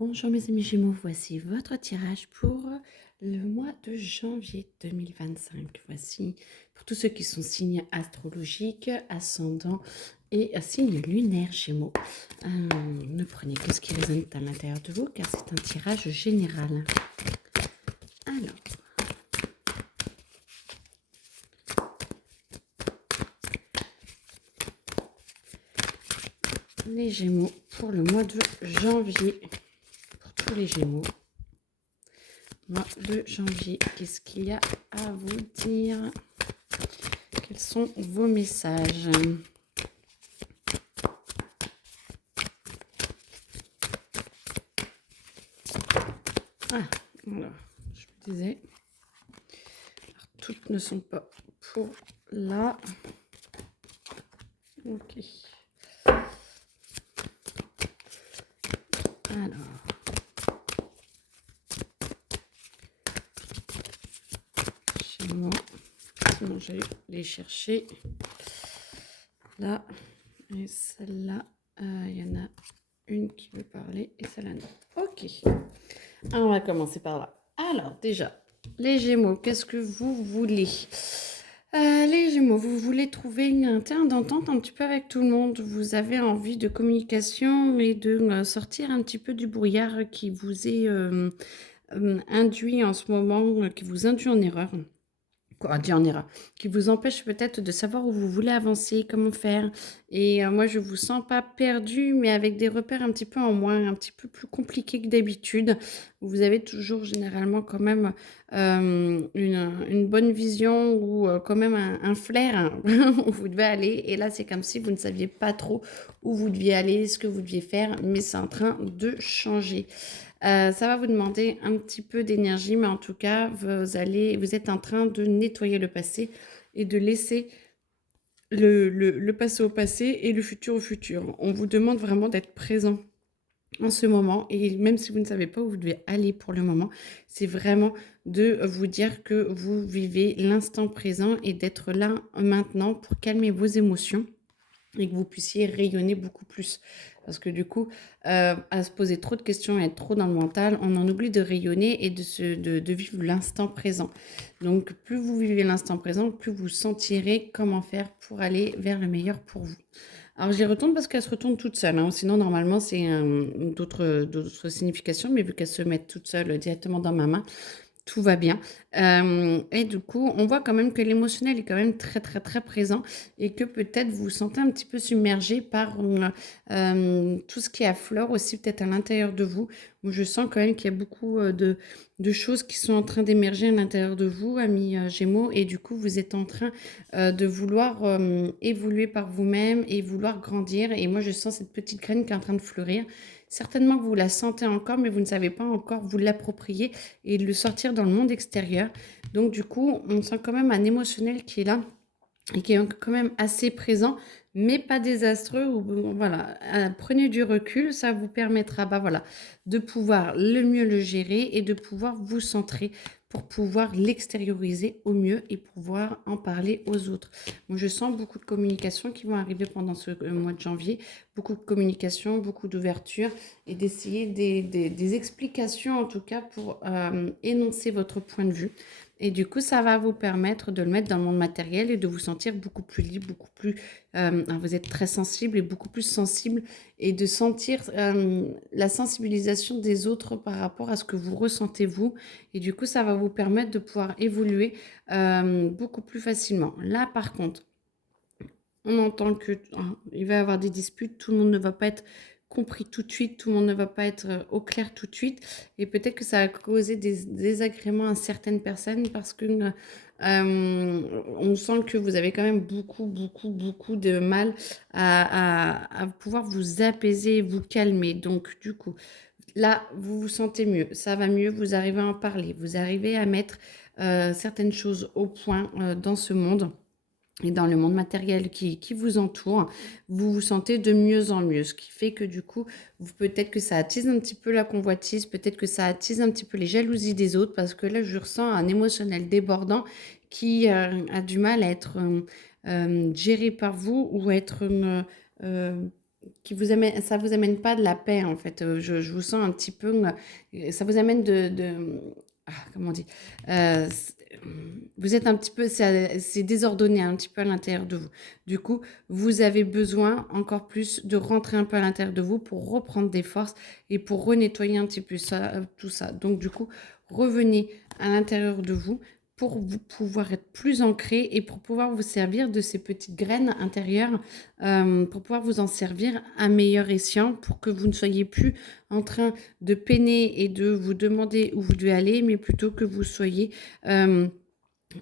Bonjour mes amis Gémeaux, voici votre tirage pour le mois de janvier 2025. Voici pour tous ceux qui sont signes astrologiques, ascendants et signes lunaires Gémeaux. Ne prenez que ce qui résonne à l'intérieur de vous car c'est un tirage général. Alors, les Gémeaux pour le mois de janvier. Pour tous les Gémeaux. Mois de janvier, qu'est-ce qu'il y a à vous dire? Quels sont vos messages? Ah, voilà, je me disais. Alors, toutes ne sont pas pour là. Ok. Alors. Chez moi. Sinon, j'allais les chercher. Là. Et celle-là. Il y en a une qui veut parler et celle-là non. Ok. On va commencer par là. Alors, déjà, les Gémeaux, qu'est-ce que vous voulez? Les Gémeaux, vous voulez trouver un terrain d'entente un petit peu avec tout le monde. Vous avez envie de communication et de sortir un petit peu du brouillard qui vous est induit en ce moment, qui vous induit en erreur. En erreur, qui vous empêche peut-être de savoir où vous voulez avancer, comment faire. Et moi, je vous sens pas perdu, mais avec des repères un petit peu en moins, un petit peu plus compliqués que d'habitude. Vous avez toujours généralement quand même une bonne vision ou quand même un flair hein, où vous devez aller. Et là, c'est comme si vous ne saviez pas trop où vous deviez aller, ce que vous deviez faire, mais c'est en train de changer. Ça va vous demander un petit peu d'énergie, mais en tout cas, vous êtes en train de nettoyer le passé et de laisser le passé au passé et le futur au futur. On vous demande vraiment d'être présent en ce moment et même si vous ne savez pas où vous devez aller pour le moment, c'est vraiment de vous dire que vous vivez l'instant présent et d'être là maintenant pour calmer vos émotions et que vous puissiez rayonner beaucoup plus. Parce que du coup, à se poser trop de questions et être trop dans le mental, on en oublie de rayonner et de vivre l'instant présent. Donc, plus vous vivez l'instant présent, plus vous sentirez comment faire pour aller vers le meilleur pour vous. Alors, j'y retourne parce qu'elle se retourne toute seule. Hein. Sinon, normalement, c'est d'autres significations, mais vu qu'elle se met toute seule directement dans ma main, tout va bien. Et du coup, on voit quand même que l'émotionnel est quand même très, très, très présent et que peut-être vous vous sentez un petit peu submergé par tout ce qui affleure aussi peut-être à l'intérieur de vous. Moi, je sens quand même qu'il y a beaucoup de choses qui sont en train d'émerger à l'intérieur de vous, amis Gémeaux, et du coup, vous êtes en train de vouloir évoluer par vous-même et vouloir grandir. Et moi, je sens cette petite graine qui est en train de fleurir. Certainement que vous la sentez encore, mais vous ne savez pas encore vous l'approprier et le sortir dans le monde extérieur. Donc du coup, on sent quand même un émotionnel qui est là et qui est quand même assez présent, mais pas désastreux. Voilà, prenez du recul, ça vous permettra voilà, de pouvoir le mieux le gérer et de pouvoir vous centrer pour pouvoir l'extérioriser au mieux et pouvoir en parler aux autres. Moi, je sens beaucoup de communications qui vont arriver pendant ce mois de janvier, beaucoup de communication, beaucoup d'ouverture et d'essayer des explications en tout cas pour énoncer votre point de vue. Et du coup, ça va vous permettre de le mettre dans le monde matériel et de vous sentir beaucoup plus libre, beaucoup plus... vous êtes très sensible et beaucoup plus sensible et de sentir la sensibilisation des autres par rapport à ce que vous ressentez vous. Et du coup, ça va vous permettre de pouvoir évoluer beaucoup plus facilement. Là, par contre, on entend que il va y avoir des disputes, tout le monde ne va pas être compris tout de suite, tout le monde ne va pas être au clair tout de suite, et peut-être que ça va causer des désagréments à certaines personnes parce que on sent que vous avez quand même beaucoup de mal à pouvoir vous apaiser, vous calmer. Donc du coup, là, vous vous sentez mieux, ça va mieux, vous arrivez à en parler, vous arrivez à mettre certaines choses au point dans ce monde et dans le monde matériel qui vous entoure, vous vous sentez de mieux en mieux. Ce qui fait que du coup, peut-être que ça attise un petit peu la convoitise, peut-être que ça attise un petit peu les jalousies des autres, parce que là, je ressens un émotionnel débordant qui a du mal à être géré par vous ou à être ça vous amène pas de la paix en fait. Je vous sens un petit peu, ça vous amène comment on dit, vous êtes un petit peu, c'est désordonné un petit peu à l'intérieur de vous. Du coup, vous avez besoin encore plus de rentrer un peu à l'intérieur de vous pour reprendre des forces et pour renettoyer un petit peu tout ça. Donc du coup, revenez à l'intérieur de vous pour vous pouvoir être plus ancré et pour pouvoir vous servir de ces petites graines intérieures, pour pouvoir vous en servir à meilleur escient, pour que vous ne soyez plus en train de peiner et de vous demander où vous devez aller, mais plutôt que vous soyez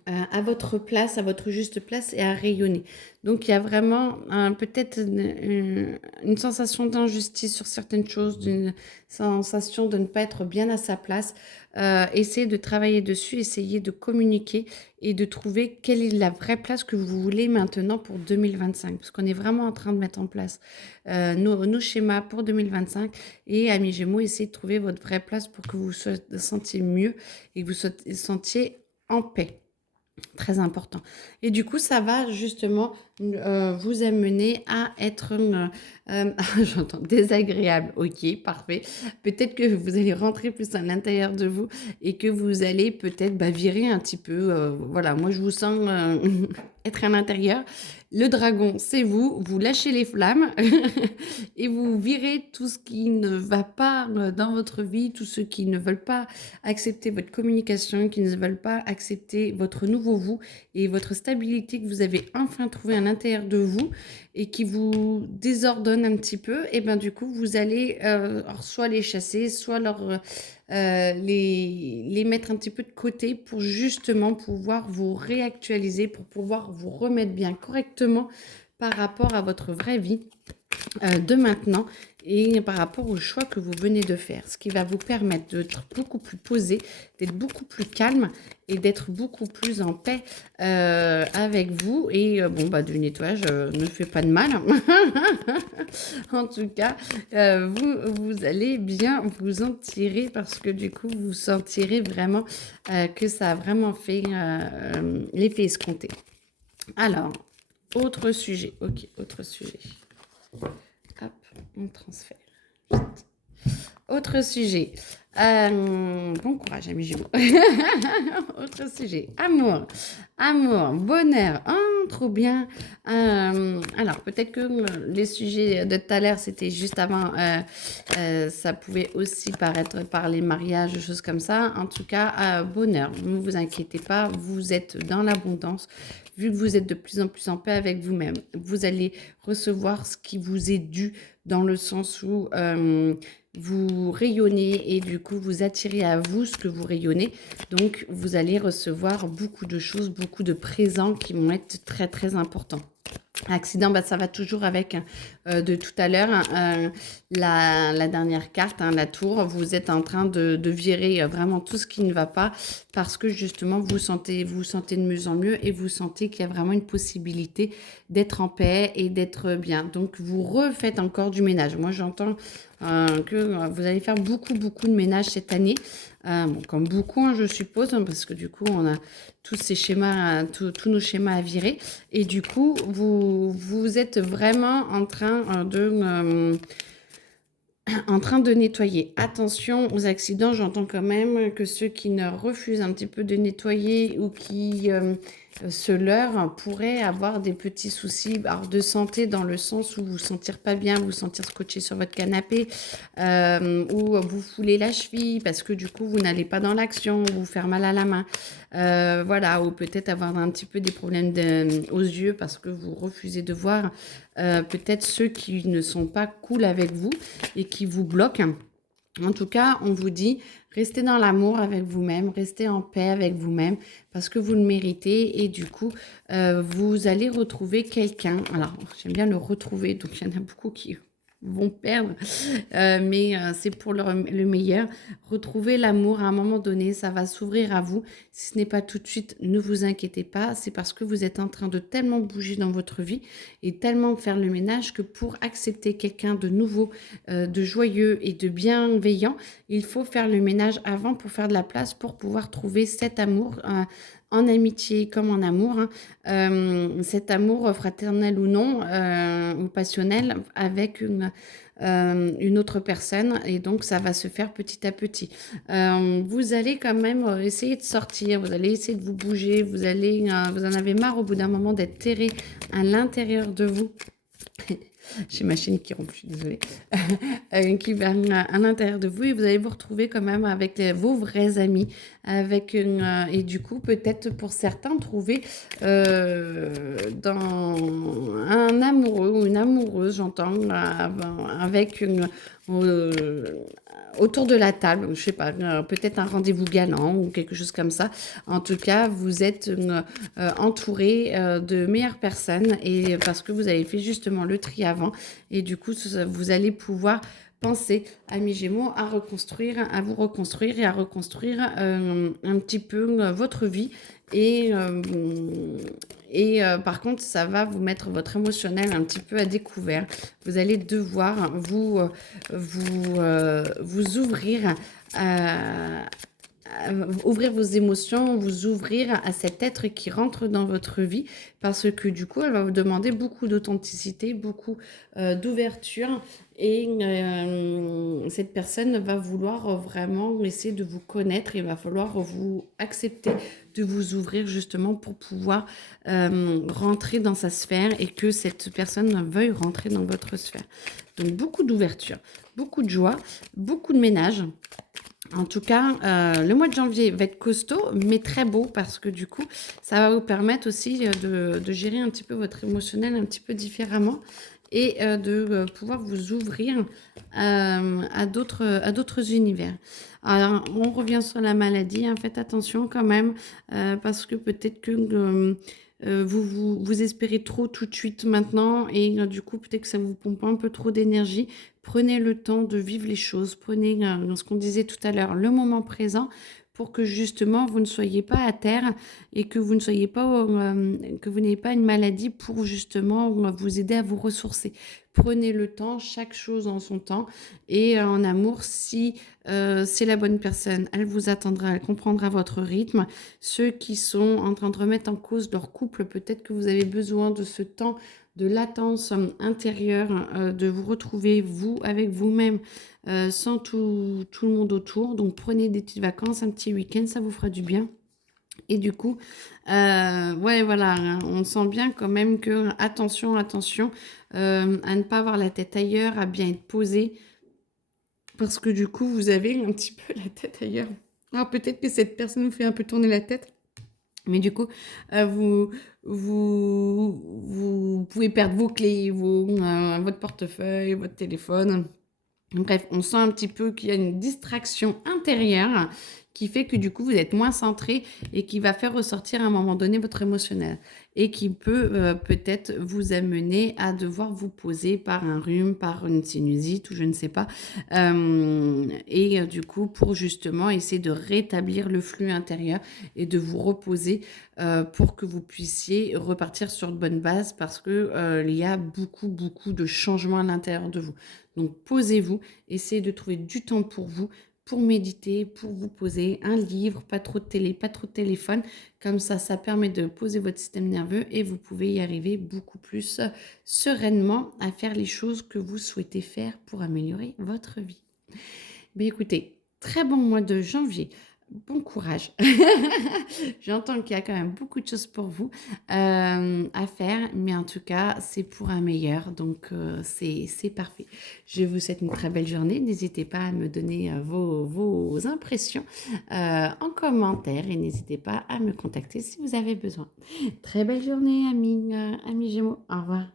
à votre place, à votre juste place et à rayonner. Donc il y a vraiment peut-être une sensation d'injustice sur certaines choses, d'une sensation de ne pas être bien à sa place. Essayez de travailler dessus, essayez de communiquer et de trouver quelle est la vraie place que vous voulez maintenant pour 2025. Parce qu'on est vraiment en train de mettre en place nos schémas pour 2025. Et amis Gémeaux, essayez de trouver votre vraie place pour que vous vous sentiez mieux et que vous vous sentiez en paix. Très important. Et du coup, ça va justement vous amener à être, j'entends désagréable, ok, parfait. Peut-être que vous allez rentrer plus à l'intérieur de vous et que vous allez peut-être virer un petit peu. Voilà, moi je vous sens être à l'intérieur. Le dragon, c'est vous, vous lâchez les flammes et vous virez tout ce qui ne va pas dans votre vie, tous ceux qui ne veulent pas accepter votre communication, qui ne veulent pas accepter votre nouveau vous et votre stabilité que vous avez enfin trouvé à l'intérieur de vous et qui vous désordonne un petit peu. Et bien du coup, vous allez soit les chasser, soit les mettre un petit peu de côté pour justement pouvoir vous réactualiser, pour pouvoir vous remettre bien correctement par rapport à votre vraie vie de maintenant et par rapport au choix que vous venez de faire. Ce qui va vous permettre d'être beaucoup plus posé, d'être beaucoup plus calme et d'être beaucoup plus en paix avec vous. Et du nettoyage ne fait pas de mal. En tout cas, vous allez bien vous en tirer parce que du coup, vous sentirez vraiment que ça a vraiment fait l'effet escompté. Alors, autre sujet. Ok, autre sujet. Hop, on transfère. Autre sujet. Bon courage, amis Gémeaux. Autre sujet. Amour. Amour, bonheur. Oh, trop bien. Alors, peut-être que les sujets de tout à l'heure, c'était juste avant. Ça pouvait aussi par les mariages, choses comme ça. En tout cas, bonheur. Ne vous inquiétez pas. Vous êtes dans l'abondance. Vu que vous êtes de plus en plus en paix avec vous-même, vous allez recevoir ce qui vous est dû dans le sens où vous rayonnez et du coup vous attirez à vous ce que vous rayonnez. Donc vous allez recevoir beaucoup de choses, beaucoup de présents qui vont être très très importants. Accident, ça va toujours avec de tout à l'heure. La dernière carte, la tour, vous êtes en train de virer vraiment tout ce qui ne va pas parce que justement vous sentez de mieux en mieux et vous sentez qu'il y a vraiment une possibilité d'être en paix et d'être bien. Donc vous refaites encore du ménage. Moi j'entends que vous allez faire beaucoup de ménage cette année. Comme beaucoup, je suppose, parce que du coup, on a tous ces schémas, tous nos schémas à virer. Et du coup, vous êtes vraiment en train de nettoyer. Attention aux accidents, j'entends quand même que ceux qui ne refusent un petit peu de nettoyer ou qui se leurrent pourraient avoir des petits soucis de santé dans le sens où vous sentir pas bien, vous sentir scotché sur votre canapé ou vous foulez la cheville parce que du coup vous n'allez pas dans l'action, vous faire mal à la main. Voilà, ou peut-être avoir un petit peu des problèmes aux yeux parce que vous refusez de voir peut-être ceux qui ne sont pas cool avec vous et qui vous bloquent. En tout cas, on vous dit, restez dans l'amour avec vous-même, restez en paix avec vous-même parce que vous le méritez et du coup, vous allez retrouver quelqu'un. Alors, j'aime bien le retrouver, donc il y en a beaucoup qui vont perdre, mais c'est pour le meilleur. Retrouvez l'amour à un moment donné, ça va s'ouvrir à vous. Si ce n'est pas tout de suite, ne vous inquiétez pas, c'est parce que vous êtes en train de tellement bouger dans votre vie et tellement faire le ménage que pour accepter quelqu'un de nouveau, de joyeux et de bienveillant, il faut faire le ménage avant pour faire de la place, pour pouvoir trouver cet amour en amitié comme en amour, hein. Cet amour fraternel ou non, ou passionnel avec une autre personne et donc ça va se faire petit à petit. Vous allez quand même essayer de sortir, vous allez essayer de vous bouger, vous en avez marre au bout d'un moment d'être terré à l'intérieur de vous. J'ai ma chaîne qui rompt, je suis désolée. Qui va à l'intérieur de vous et vous allez vous retrouver quand même avec vos vrais amis. Et du coup, peut-être pour certains, trouver dans un amoureux ou une amoureuse, j'entends, avec euh, autour de la table, je sais pas, peut-être un rendez-vous galant ou quelque chose comme ça. En tout cas, vous êtes entouré de meilleures personnes et parce que vous avez fait justement le tri avant et du coup, vous allez pouvoir penser, amis Gémeaux, à reconstruire, à vous reconstruire et à reconstruire un petit peu votre vie. Et, euh, par contre, ça va vous mettre votre émotionnel un petit peu à découvert. Vous allez devoir vous ouvrir ouvrir vos émotions, vous ouvrir à cet être qui rentre dans votre vie parce que du coup, elle va vous demander beaucoup d'authenticité, beaucoup d'ouverture et cette personne va vouloir vraiment essayer de vous connaître et il va falloir vous accepter de vous ouvrir justement pour pouvoir rentrer dans sa sphère et que cette personne veuille rentrer dans votre sphère. Donc beaucoup d'ouverture, beaucoup de joie, beaucoup de ménage. En tout cas, le mois de janvier va être costaud, mais très beau parce que du coup, ça va vous permettre aussi de gérer un petit peu votre émotionnel un petit peu différemment et de pouvoir vous ouvrir à d'autres univers. Alors, on revient sur la maladie, hein, faites attention quand même parce que peut-être que vous espérez trop tout de suite maintenant et du coup, peut-être que ça vous pompe un peu trop d'énergie. Prenez le temps de vivre les choses, prenez ce qu'on disait tout à l'heure, le moment présent pour que justement vous ne soyez pas à terre et que vous ne soyez pas, que vous n'ayez pas une maladie pour justement vous aider à vous ressourcer. Prenez le temps, chaque chose en son temps et en amour, si c'est la bonne personne, elle vous attendra, elle comprendra votre rythme. Ceux qui sont en train de remettre en cause leur couple, peut-être que vous avez besoin de ce temps de latence intérieure, de vous retrouver vous avec vous-même sans tout le monde autour. Donc prenez des petites vacances, un petit week-end, ça vous fera du bien. Et du coup, ouais, voilà, hein, on sent bien quand même que attention, attention à ne pas avoir la tête ailleurs, à bien être posé, parce que du coup, vous avez un petit peu la tête ailleurs. Alors peut-être que cette personne vous fait un peu tourner la tête. Mais du coup, vous pouvez perdre vos clés, votre portefeuille, votre téléphone. Bref, on sent un petit peu qu'il y a une distraction intérieure qui fait que du coup, vous êtes moins centré et qui va faire ressortir à un moment donné votre émotionnel et qui peut peut-être vous amener à devoir vous poser par un rhume, par une sinusite ou je ne sais pas. Du coup, pour justement essayer de rétablir le flux intérieur et de vous reposer pour que vous puissiez repartir sur de bonnes bases parce que il y a beaucoup, beaucoup de changements à l'intérieur de vous. Donc, posez-vous, essayez de trouver du temps pour vous, pour méditer, pour vous poser un livre, pas trop de télé, pas trop de téléphone. Comme ça permet de poser votre système nerveux et vous pouvez y arriver beaucoup plus sereinement à faire les choses que vous souhaitez faire pour améliorer votre vie. Mais écoutez, très bon mois de janvier. Bon courage. J'entends qu'il y a quand même beaucoup de choses pour vous à faire, mais en tout cas, c'est pour un meilleur, donc c'est parfait. Je vous souhaite une très belle journée. N'hésitez pas à me donner vos impressions en commentaire et n'hésitez pas à me contacter si vous avez besoin. Très belle journée, amis Gémeaux. Au revoir.